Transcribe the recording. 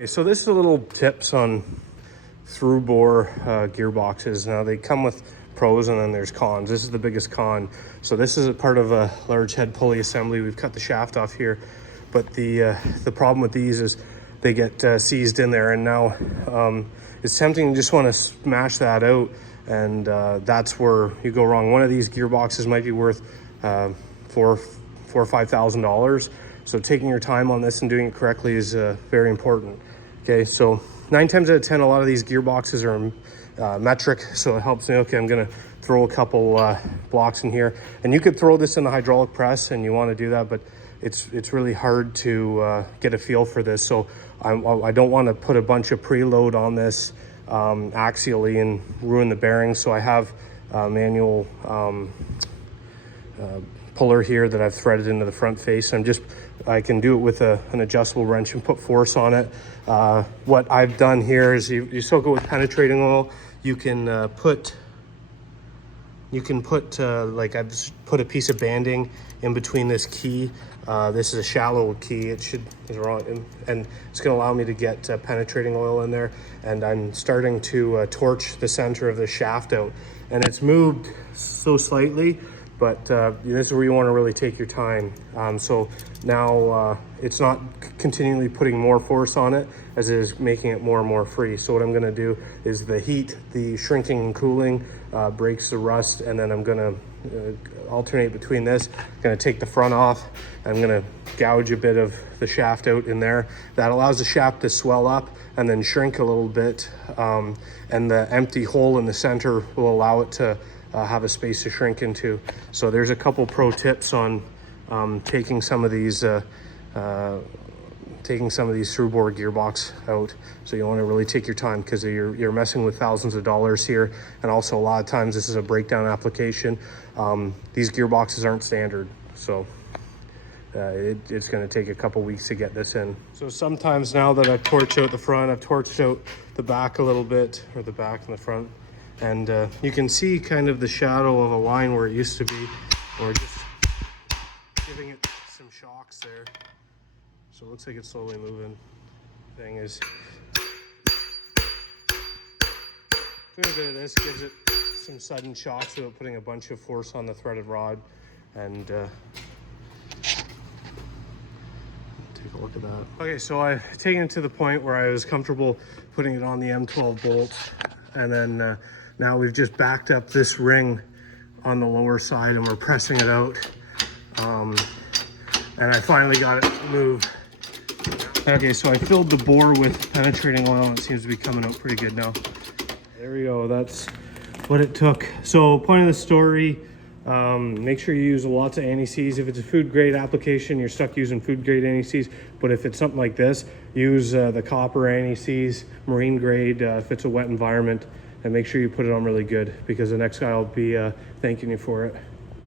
Okay, so this is a little tips on through bore gearboxes. Now they come with pros and then there's cons. This is the biggest con. So this is a part of a large head pulley assembly. We've cut the shaft off here, but the problem with these is they get seized in there, and now it's tempting to just want to smash that out, and that's where you go wrong. One of these gearboxes might be worth $4,000 or $5,000. So taking your time on this and doing it correctly is very important. Okay, so 9 times out of 10, a lot of these gearboxes are metric, so it helps me. Okay, I'm gonna throw a couple blocks in here, and you could throw this in the hydraulic press, and you want to do that, but it's really hard to get a feel for this. So I don't want to put a bunch of preload on this axially and ruin the bearings. So I have a manual puller here that I've threaded into the front face. I can do it with an adjustable wrench and put force on it. What I've done here is you soak it with penetrating oil. You can put like I've just put a piece of banding in between this key. This is a shallow key. Is wrong, and it's going to allow me to get penetrating oil in there. And I'm starting to torch the center of the shaft out, and it's moved so slightly, but this is where you want to really take your time. So now it's not continually putting more force on it as it is making it more and more free. So what I'm going to do is the heat, the shrinking and cooling breaks the rust, and then I'm going to alternate between this. I'm going to take the front off. I'm going to gouge a bit of the shaft out in there. That allows the shaft to swell up and then shrink a little bit, and the empty hole in the center will allow it to have a space to shrink into. So there's a couple pro tips on taking some of these through bore gearbox out. So you want to really take your time, because you're messing with thousands of dollars here, and also a lot of times this is a breakdown application. These gearboxes aren't standard, so it's going to take a couple weeks to get this in. So sometimes, now that I've torched out the front, I've torched out the back a little bit, or the back and the front, and you can see kind of the shadow of a line where it used to be, or just giving it some shocks there. So it looks like it's slowly moving. Thing is, doing a bit of this gives it some sudden shocks without putting a bunch of force on the threaded rod. And take a look at that. Okay, so I've taken it to the point where I was comfortable putting it on the M12 bolts, and then now we've just backed up this ring on the lower side, and we're pressing it out. And I finally got it to move. Okay, so I filled the bore with penetrating oil, and it seems to be coming out pretty good now. There we go, that's what it took. So point of the story, make sure you use lots of anti-seize. If it's a food grade application, you're stuck using food grade anti-seize. But if it's something like this, use the copper anti-seize, marine grade, if it's a wet environment, and make sure you put it on really good, because the next guy will be thanking you for it.